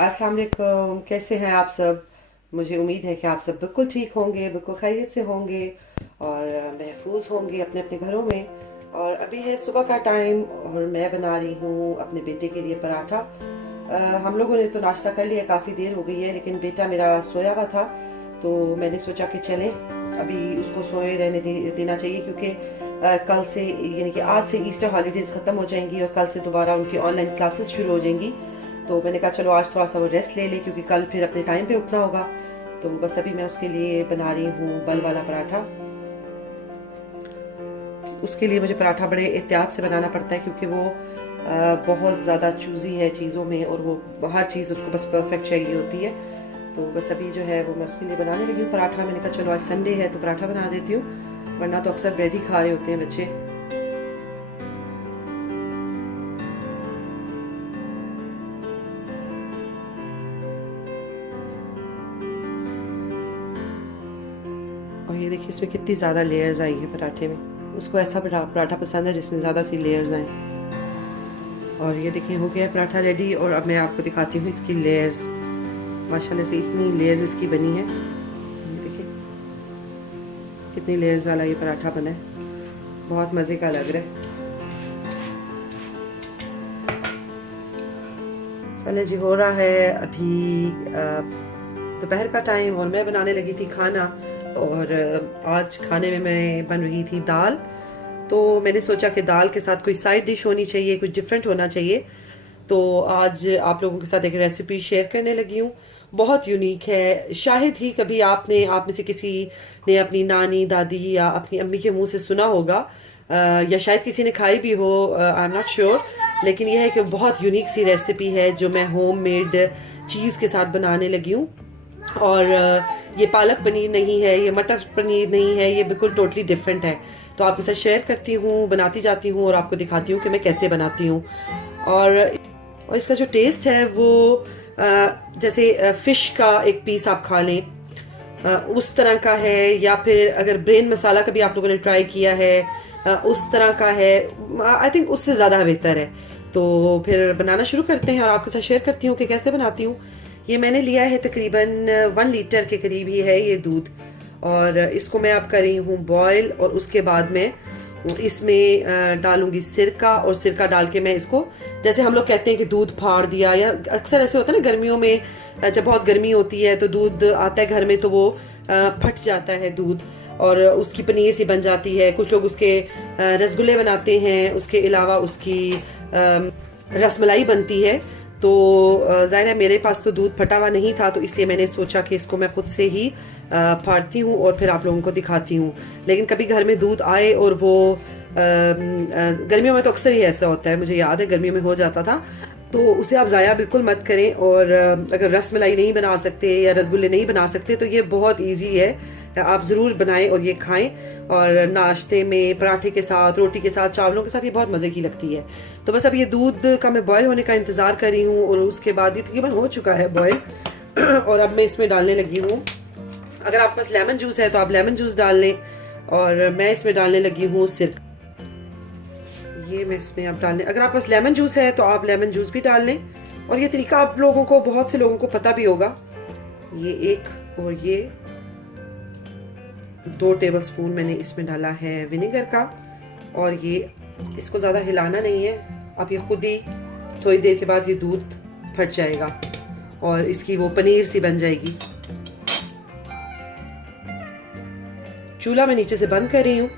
अस्सलाम वालेकुम, कैसे हैं आप सब। मुझे उम्मीद है कि आप सब बिल्कुल ठीक होंगे, बिल्कुल खैरियत से होंगे और महफूज होंगे अपने अपने घरों में। और अभी है सुबह का टाइम और मैं बना रही हूँ अपने बेटे के लिए पराठा। हम लोगों ने तो नाश्ता कर लिया, काफ़ी देर हो गई है, लेकिन बेटा मेरा सोया हुआ था तो मैंने सोचा कि चलें अभी उसको सोए रहने देना चाहिए, क्योंकि कल से यानी कि आज से ईस्टर हॉलीडेज़ ख़त्म हो जाएंगी और कल से दोबारा उनकी ऑनलाइन क्लासेस शुरू हो जाएंगी। तो मैंने कहा चलो आज थोड़ा सा वो रेस्ट ले ले, क्योंकि कल फिर अपने टाइम पे उठना होगा। तो बस अभी मैं उसके लिए बना रही हूँ बल वाला पराठा। उसके लिए मुझे पराठा बड़े एहतियात से बनाना पड़ता है, क्योंकि वो बहुत ज़्यादा चूज़ी है चीज़ों में और वो हर चीज़ उसको बस परफेक्ट चाहिए होती है। तो बस अभी जो है वो मैं उसके लिए बनाने लगी हूँ पराठा। मैंने कहा चलो आज संडे है तो पराठा बना देती हूँ, वरना तो अक्सर ब्रेड ही खा रहे होते हैं बच्चे। और ये देखिए इसमें कितनी ज़्यादा लेयर्स आई है पराठे में। उसको ऐसा पराठा पसंद है जिसमें ज़्यादा सी लेयर्स आए। और ये देखिए हो गया पराठा रेडी। और अब मैं आपको दिखाती हूँ इसकी लेयर्स। माशाल्लाह से इतनी लेयर्स इसकी बनी है। ये देखिए कितनी लेयर्स वाला ये पराठा बना है, बहुत मज़े का लग रहा है। चले जी, हो रहा है अभी दोपहर का टाइम और मैं बनाने लगी थी खाना। और आज खाने में मैं बन रही थी दाल। तो मैंने सोचा कि दाल के साथ कोई साइड डिश होनी चाहिए, कुछ डिफरेंट होना चाहिए। तो आज आप लोगों के साथ एक रेसिपी शेयर करने लगी हूँ, बहुत यूनिक है। शायद ही कभी आप में से किसी ने अपनी नानी दादी या अपनी अम्मी के मुंह से सुना होगा, या शायद किसी ने खाई भी हो, आई एम नॉट श्योर। लेकिन यह है कि बहुत यूनिक सी रेसिपी है जो मैं होम मेड चीज़ के साथ बनाने लगी हूँ। और ये पालक पनीर नहीं है, ये मटर पनीर नहीं है, ये बिल्कुल टोटली डिफरेंट है। तो आपके साथ शेयर करती हूँ, बनाती जाती हूँ और आपको दिखाती हूँ कि मैं कैसे बनाती हूँ। और इसका जो टेस्ट है वो जैसे फ़िश का एक पीस आप खा लें उस तरह का है, या फिर अगर ब्रेन मसाला कभी आप लोगों ने ट्राई किया है उस तरह का है। आई थिंक उससे ज़्यादा बेहतर है। तो फिर बनाना शुरू करते हैं और आपके साथ शेयर करती हूँ कि कैसे बनाती हूँ। ये मैंने लिया है तकरीबन 1 लीटर के करीब ही है ये दूध। और इसको मैं अब कर रही हूँ बॉयल। और उसके बाद में इसमें डालूंगी सिरका, और सिरका डाल के मैं इसको, जैसे हम लोग कहते हैं कि दूध फाड़ दिया, या अक्सर ऐसे होता है ना गर्मियों में, जब बहुत गर्मी होती है तो दूध आता है घर में तो वो फट जाता है दूध और उसकी पनीर सी बन जाती है। कुछ लोग उसके रसगुल्ले बनाते हैं, उसके अलावा उसकी रसमलाई बनती है। तो ज़ाहिर है मेरे पास तो दूध फटा हुआ नहीं था, तो इसलिए मैंने सोचा कि इसको मैं खुद से ही फाड़ती हूँ और फिर आप लोगों को दिखाती हूँ। लेकिन कभी घर में दूध आए और वो गर्मियों में तो अक्सर ही ऐसा होता है, मुझे याद है गर्मियों में हो जाता था, तो उसे आप ज़ाया बिल्कुल मत करें। और अगर रस मलाई नहीं बना सकते या रसगुल्ले नहीं बना सकते तो ये बहुत इजी है, आप ज़रूर बनाएं और ये खाएं। और नाश्ते में पराठे के साथ, रोटी के साथ, चावलों के साथ ये बहुत मज़े की लगती है। तो बस अब ये दूध का मैं बॉयल होने का इंतज़ार कर रही हूँ और उसके बाद ये तकरीबन हो चुका है बॉयल। और अब मैं इसमें डालने लगी हूँ, अगर आपके पास लेमन जूस है तो आप लेमन जूस डाल लें। और मैं इसमें डालने लगी हूँ सिरका। ये मैं इसमें अब डालने, अगर आपके पास लेमन जूस है तो आप लेमन जूस भी डाल लें। और ये तरीका आप लोगों को, बहुत से लोगों को पता भी होगा। ये 1 और ये 2 टेबलस्पून मैंने इसमें डाला है विनेगर का। और ये इसको ज़्यादा हिलाना नहीं है, अब ये खुद ही थोड़ी देर के बाद ये दूध फट जाएगा और इसकी वो पनीर सी बन जाएगी। चूल्हा मैं नीचे से बंद कर रही हूँ।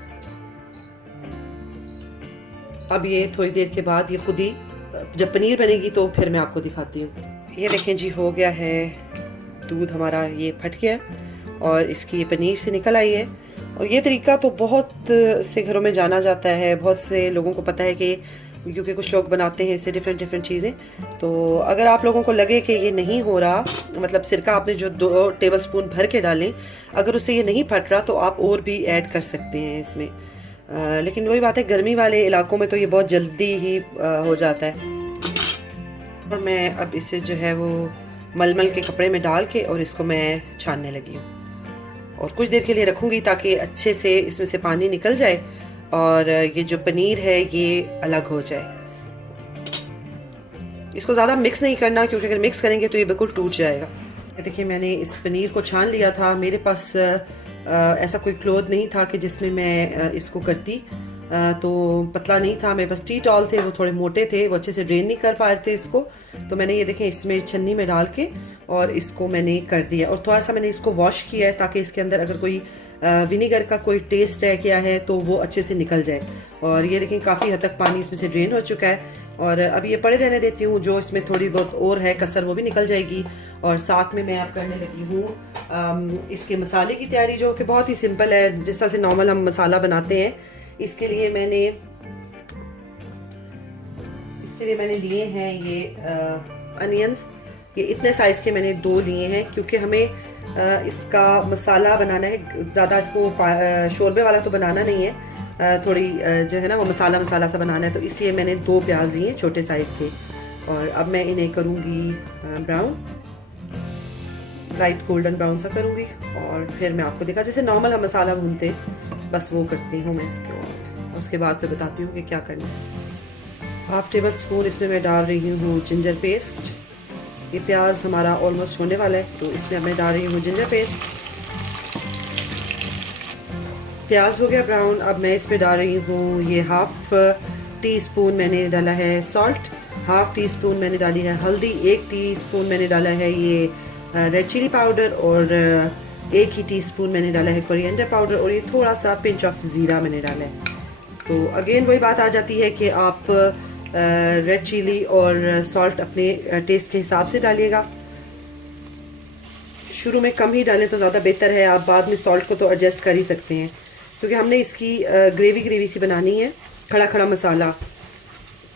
अब ये थोड़ी देर के बाद ये खुद ही जब पनीर बनेगी तो फिर मैं आपको दिखाती हूँ। ये देखें जी, हो गया है दूध हमारा, ये फट गया और इसकी ये पनीर से निकल आई है। और ये तरीका तो बहुत से घरों में जाना जाता है, बहुत से लोगों को पता है कि, क्योंकि कुछ लोग बनाते हैं इससे डिफरेंट चीज़ें। तो अगर आप लोगों को लगे कि ये नहीं हो रहा, मतलब सिरका आपने जो 2 टेबलस्पून भर के डालें, अगर उससे ये नहीं फट रहा तो आप और भी ऐड कर सकते हैं इसमें। लेकिन वही बात है, गर्मी वाले इलाकों में तो ये बहुत जल्दी ही हो जाता है। और मैं अब इसे जो है वो मलमल के कपड़े में डाल के और इसको मैं छानने लगी हूँ और कुछ देर के लिए रखूँगी ताकि अच्छे से इसमें से पानी निकल जाए और ये जो पनीर है ये अलग हो जाए। इसको ज़्यादा मिक्स नहीं करना, क्योंकि अगर मिक्स करेंगे तो ये बिल्कुल टूट जाएगा। देखिए मैंने इस पनीर को छान लिया था। मेरे पास ऐसा कोई क्लॉथ नहीं था कि जिसमें मैं इसको करती, तो पतला नहीं था। मेरे पास टी टॉल थे, वो थोड़े मोटे थे, वो अच्छे से ड्रेन नहीं कर पा रहे थे इसको। तो मैंने ये देखें इसमें छन्नी में डाल के और इसको मैंने कर दिया, और थोड़ा सा मैंने इसको वॉश किया है ताकि इसके अंदर अगर कोई विनीगर का कोई टेस्ट रह गया है तो वो अच्छे से निकल जाए। और ये देखें काफ़ी हद तक पानी इसमें से ड्रेन हो चुका है। और अब ये पड़े रहने देती हूँ, जो इसमें थोड़ी बहुत और है कसर वो भी निकल जाएगी। और साथ में मैं अब करने लगी हूँ इसके मसाले की तैयारी, जो कि बहुत ही सिंपल है, जिस तरह से नॉर्मल हम मसाला बनाते हैं। इसके लिए मैंने लिए हैं ये अनियंस। ये इतने साइज़ के मैंने 2 लिए हैं, क्योंकि हमें इसका मसाला बनाना है। ज़्यादा इसको शोरबे वाला तो बनाना नहीं है, थोड़ी जो है ना वो मसाला सा बनाना है। तो इसलिए मैंने 2 प्याज लिए छोटे साइज़ के। और अब मैं इन्हें करूँगी ब्राउन, लाइट गोल्डन ब्राउन सा करूँगी। और फिर मैं आपको देखा जैसे नॉर्मल हम मसाला भूनते बस वो करती हूँ मैं इसको। और उसके बाद फिर बताती हूँ कि क्या करना है। 1/2 टेबल स्पून इसमें मैं डाल रही हूँ जिंजर पेस्ट। ये प्याज हमारा ऑलमोस्ट होने वाला है, तो इसमें मैं डाल रही हूँ जिंजर पेस्ट। प्याज हो गया ब्राउन। अब मैं इसमें डाल रही हूँ ये 1/2 टीस्पून मैंने डाला है सॉल्ट, 1/2 टीस्पून मैंने डाली है हल्दी, 1 टीस्पून मैंने डाला है ये रेड चिली पाउडर, और 1 ही टीस्पून मैंने डाला है कोरिएंडर पाउडर, और ये थोड़ा सा पिंच ऑफ ज़ीरा मैंने डाला है। तो अगेन वही बात आ जाती है कि आप रेड चिली और सॉल्ट अपने टेस्ट के हिसाब से डालिएगा। शुरू में कम ही डालें तो ज़्यादा बेहतर है। आप बाद में सॉल्ट को तो एडजस्ट कर ही सकते हैं, क्योंकि हमने इसकी ग्रेवी सी बनानी है, खड़ा मसाला,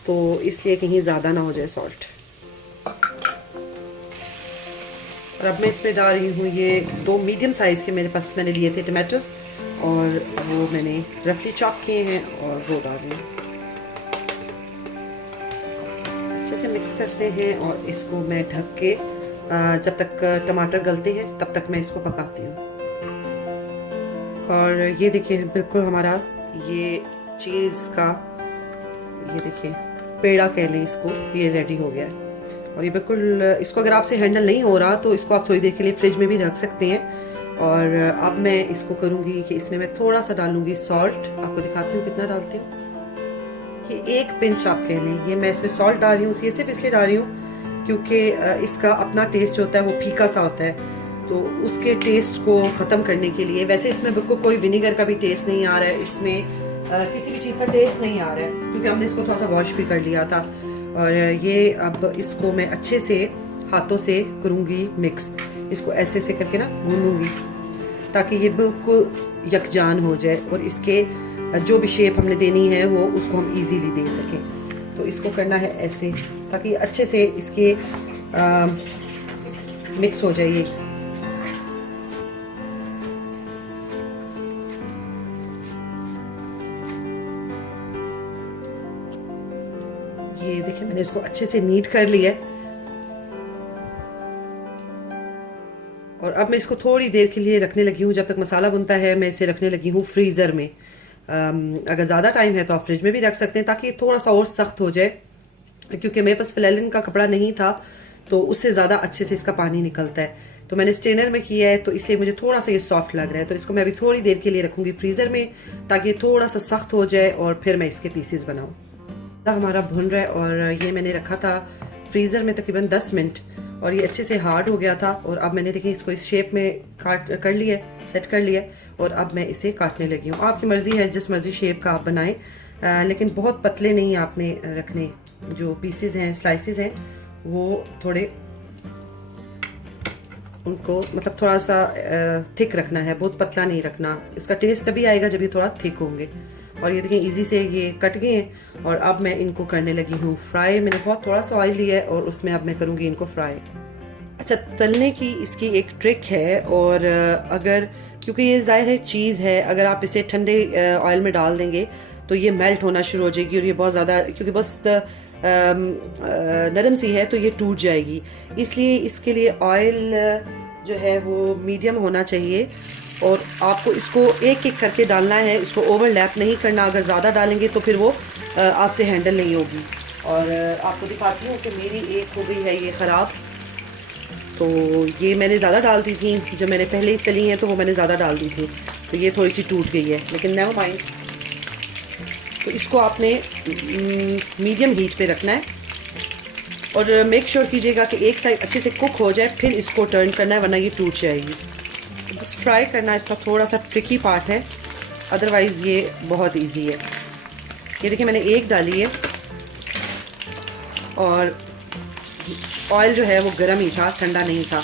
तो इसलिए कहीं ज़्यादा ना हो जाए सॉल्ट। और अब मैं इसमें डाल रही हूँ ये 2 मीडियम साइज़ के मेरे पास मैंने लिए थे टमाटोस, और वो मैंने रफली चॉप किए हैं, और वो डाल रही हूँ। अच्छे से मिक्स करते हैं, और इसको मैं ढक के जब तक टमाटर गलते हैं तब तक मैं इसको पकाती हूँ। और ये देखिए बिल्कुल हमारा ये चीज़ का, ये देखिए पेड़ा कह लें इसको, ये रेडी हो गया है। और ये बिल्कुल, इसको अगर आपसे हैंडल नहीं हो रहा तो इसको आप थोड़ी देर के लिए फ्रिज में भी रख सकते हैं। और अब मैं इसको करूँगी कि इसमें मैं थोड़ा सा डालूँगी सॉल्ट। आपको दिखाती हूँ कितना डालती हूँ। ये 1 पिंच आप कह लें, ये मैं इसमें सॉल्ट डाल रही हूँ। ये सिर्फ इसलिए डाल रही हूँ क्योंकि इसका अपना टेस्ट जो होता है वो फीका सा होता है, तो उसके टेस्ट को ख़त्म करने के लिए। वैसे इसमें बिल्कुल कोई विनीगर का भी टेस्ट नहीं आ रहा है, इसमें किसी भी चीज़ का टेस्ट नहीं आ रहा है, क्योंकि हमने इसको थोड़ा सा वॉश भी कर लिया था। और ये अब इसको मैं अच्छे से हाथों से करूँगी मिक्स, इसको ऐसे करके ना गूंदूँगी ताकि ये बिल्कुल यकजान हो जाए, और इसके जो भी शेप हमने देनी है वो उसको हम इजीली दे सकें। तो इसको करना है ऐसे ताकि अच्छे से इसके मिक्स हो जाए। ये देखिए मैंने इसको अच्छे से नीट कर लिया है। और अब मैं इसको थोड़ी देर के लिए रखने लगी हूँ, जब तक मसाला भुनता है। मैं इसे रखने लगी हूँ फ्रीज़र में। अगर ज़्यादा टाइम है तो आप फ्रिज में भी रख सकते हैं ताकि थोड़ा सा और सख्त हो जाए, क्योंकि मेरे पास फ्लेलिन का कपड़ा नहीं था तो उससे ज़्यादा अच्छे से इसका पानी निकलता है। तो मैंने स्ट्रेनर में किया है, तो इसलिए मुझे थोड़ा सा ये सॉफ्ट लग रहा है। तो इसको मैं अभी थोड़ी देर के लिए रखूँगी फ्रीज़र में ताकि थोड़ा सा सख्त हो जाए, और फिर मैं इसके पीसेस बनाऊँ। हमारा भुन रहा है, और ये मैंने रखा था फ्रीज़र में तकरीबन 10 मिनट, और ये अच्छे से हार्ड हो गया था। और अब मैंने देखिए इसको इस शेप में काट कर लिया, सेट कर लिया, और अब मैं इसे काटने लगी हूँ। आपकी मर्ज़ी है जिस मर्ज़ी शेप का आप बनाएं, लेकिन बहुत पतले नहीं आपने रखने। जो पीसेस हैं, स्लाइसेस हैं, वो थोड़े उनको मतलब थोड़ा सा थिक रखना है, बहुत पतला नहीं रखना। इसका टेस्ट तभी आएगा जब ये थोड़ा थिक होंगे। और ये देखिए इजी से ये कट गए हैं, और अब मैं इनको करने लगी हूँ फ्राई। मैंने बहुत थोड़ा सा ऑयल लिया है, और उसमें अब मैं करूँगी इनको फ्राई। अच्छा, तलने की इसकी एक ट्रिक है, और अगर क्योंकि ये ज़ाहिर है चीज़ है, अगर आप इसे ठंडे ऑयल में डाल देंगे तो ये मेल्ट होना शुरू हो जाएगी, और ये बहुत ज़्यादा, क्योंकि बस नरम सी है तो ये टूट जाएगी। इसलिए इसके लिए ऑयल जो है वो मीडियम होना चाहिए, और आपको इसको एक एक करके डालना है, इसको ओवरलैप नहीं करना। अगर ज़्यादा डालेंगे तो फिर वो आपसे हैंडल नहीं होगी। और आपको दिखाती हूँ कि मेरी एक हो गई है ये ख़राब। तो ये मैंने ज़्यादा डाल दी थी, जो मैंने पहले ही तली हैं तो वो मैंने ज़्यादा डाल दी थी, तो ये थोड़ी सी टूट गई है, लेकिन नेवर माइंड। तो इसको आपने मीडियम हीट पे रखना है और मेक श्योर कीजिएगा कि एक साइड अच्छे से कुक हो जाए, फिर इसको टर्न करना है, वरना ये टूट जाएगी। तो बस फ्राई करना इसका थोड़ा सा ट्रिकी पार्ट है, अदरवाइज़ ये बहुत इजी है। ये देखिए मैंने एक डाली है और ऑयल जो है वो गर्म ही था, ठंडा नहीं था।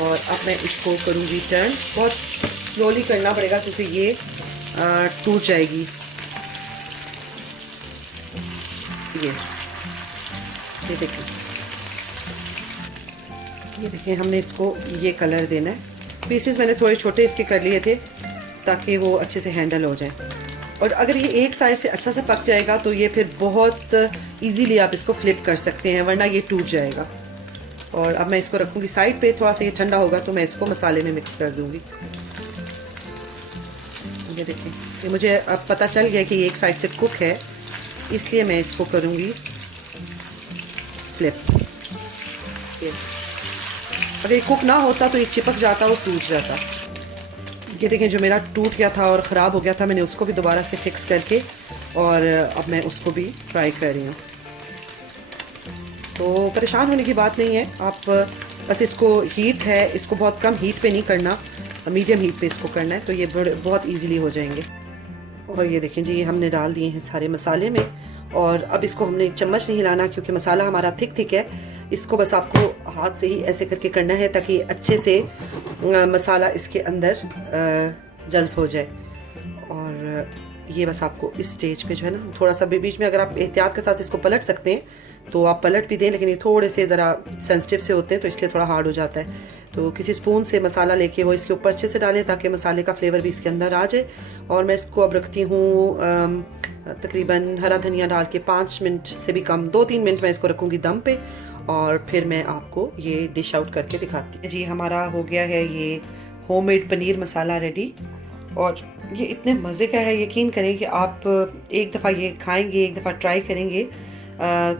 और अब मैं इसको करूँगी टर्न, बहुत स्लोली करना पड़ेगा क्योंकि ये टूट जाएगी। ये देखिए हमने इसको ये कलर देना है। पीसेस मैंने थोड़े छोटे इसके कर लिए थे ताकि वो अच्छे से हैंडल हो जाए। और अगर ये एक साइड से अच्छा सा पक जाएगा तो ये फिर बहुत इजीली आप इसको फ्लिप कर सकते हैं, वरना ये टूट जाएगा। और अब मैं इसको रखूँगी साइड पे, थोड़ा सा ये ठंडा होगा तो मैं इसको मसाले में मिक्स कर दूँगी। ये देखिए ये मुझे अब पता चल गया कि ये एक साइड से कुक है, इसलिए मैं इसको करूँगी फ्लिप। अगर ये कुक ना होता तो ये चिपक जाता और टूट जाता। ये देखें जो मेरा टूट गया था और ख़राब हो गया था, मैंने उसको भी दोबारा से फिक्स करके और अब मैं उसको भी फ्राई कर रही हूँ। तो परेशान होने की बात नहीं है, आप बस इसको हीट है, इसको बहुत कम हीट पे नहीं करना, मीडियम हीट पे इसको करना है, तो ये बहुत इजीली हो जाएंगे। और ये देखें जी हमने डाल दिए हैं सारे मसाले में, और अब इसको हमने चम्मच नहीं हिलाना क्योंकि मसाला हमारा थिक है। इसको बस आपको हाथ से ही ऐसे करके करना है ताकि अच्छे से मसाला इसके अंदर जज्ब हो जाए। और ये बस आपको इस स्टेज पे जो है ना, थोड़ा सा बीच में अगर आप एहतियात के साथ इसको पलट सकते हैं तो आप पलट भी दें, लेकिन ये थोड़े से ज़रा सेंसिटिव से होते हैं तो इसलिए थोड़ा हार्ड हो जाता है। तो किसी स्पून से मसाला लेके वो इसके ऊपर अच्छे से डालें ताकि मसाले का फ्लेवर भी इसके अंदर आ जाए। और मैं इसको अब रखती हूँ तकरीबन हरा धनिया डाल के 5 मिनट से भी कम, 2-3 मिनट मैं इसको रखूँगी दम पे, और फिर मैं आपको ये डिश आउट करके दिखाती हूँ। जी हमारा हो गया है ये होममेड पनीर मसाला रेडी, और ये इतने मज़े का है, यकीन करें कि आप एक दफ़ा ये खाएंगे, एक दफ़ा ट्राई करेंगे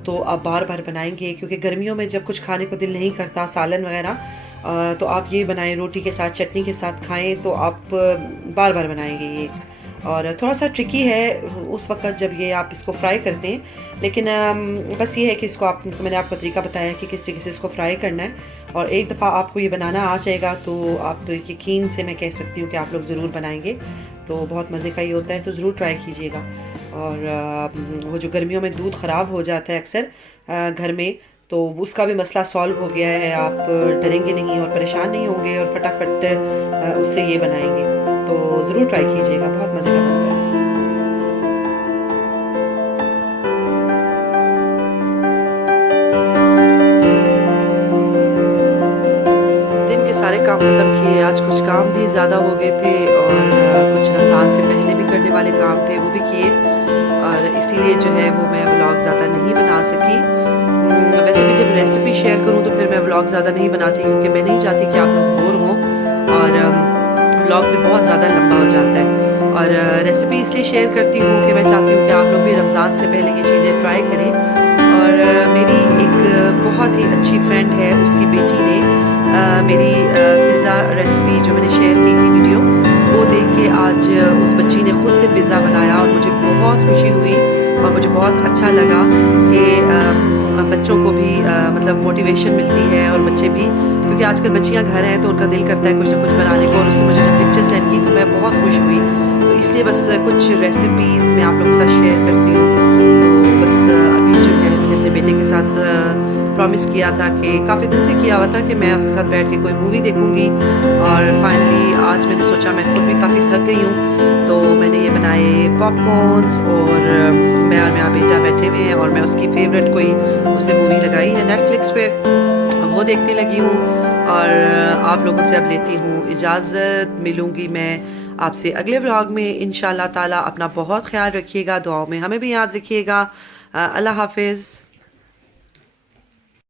तो आप बार बार बनाएंगे। क्योंकि गर्मियों में जब कुछ खाने को दिल नहीं करता, सालन वगैरह, तो आप ये बनाएं, रोटी के साथ चटनी के साथ खाएं तो आप बार बार बनाएंगे ये। और थोड़ा सा ट्रिकी है उस वक्त जब ये आप इसको फ्राई करते हैं, लेकिन बस ये है कि इसको आप, तो मैंने आपको तरीका बताया कि किस तरीके से इसको फ्राई करना है। और एक दफ़ा आपको ये बनाना आ जाएगा तो आप यकीन से मैं कह सकती हूँ कि आप लोग ज़रूर बनाएंगे, तो बहुत मज़े का ही होता है, तो ज़रूर ट्राई कीजिएगा। और वो जो गर्मियों में दूध ख़राब हो जाता है अक्सर घर में, तो उसका भी मसला सॉल्व हो गया है। आप डरेंगे नहीं और परेशान नहीं होंगे और फटाफट उससे ये बनाएंगे, तो ज़रूर ट्राई कीजिएगा, बहुत मज़े का बनता है। दिन के सारे काम ख़त्म किए, आज कुछ काम भी ज़्यादा हो गए थे और कुछ रमज़ान से पहले भी करने वाले काम थे वो भी किए, और इसीलिए जो है वो मैं व्लॉग ज़्यादा नहीं बना सकी। वैसे भी जब रेसिपी शेयर करूं तो फिर मैं व्लॉग ज़्यादा नहीं बनाती, क्योंकि मैं नहीं चाहती कि आप लोग बोर हों और व्लॉग फिर बहुत ज़्यादा लंबा हो जाता है। और रेसिपी इसलिए शेयर करती हूँ कि मैं चाहती हूँ कि आप लोग भी रमज़ान से पहले ये चीज़ें ट्राई करें। और मेरी एक बहुत ही अच्छी फ्रेंड है, उसकी बेटी ने मेरी पिज़्ज़ा रेसिपी जो मैंने शेयर की थी वीडियो, वो देख के आज उस बच्ची ने खुद से पिज़्ज़ा बनाया और मुझे बहुत खुशी हुई और मुझे बहुत अच्छा लगा कि बच्चों को भी मतलब मोटिवेशन मिलती है, और बच्चे भी, क्योंकि आजकल बच्चियां घर हैं तो उनका दिल करता है कुछ ना कुछ बनाने को, और उसने मुझे जब पिक्चर सेंड की तो मैं बहुत खुश हुई। तो इसलिए बस कुछ रेसिपीज़ मैं आप लोगों के साथ शेयर करती हूँ। तो बस अभी जो है मैंने अपने बेटे के साथ प्रॉमिस किया था कि काफ़ी दिन से किया हुआ था कि मैं उसके साथ बैठ के कोई मूवी देखूंगी, और फाइनली आज मैंने सोचा, मैं खुद भी काफ़ी थक गई हूँ, तो मैंने ये बनाए पॉपकॉर्न्स, और मैं और मेरा बेटा बैठे हुए हैं और मैं उसकी फेवरेट कोई उसने मूवी लगाई है नेटफ्लिक्स पे, वो देखने लगी हूँ। और आप लोगों से अब लेती हूँ इजाज़त, मिलूँगी मैं आपसे अगले व्लॉग में इंशाल्लाह ताला। अपना बहुत ख्याल रखिएगा, दुआओं में हमें भी याद रखिएगा। अल्लाह हाफिज़।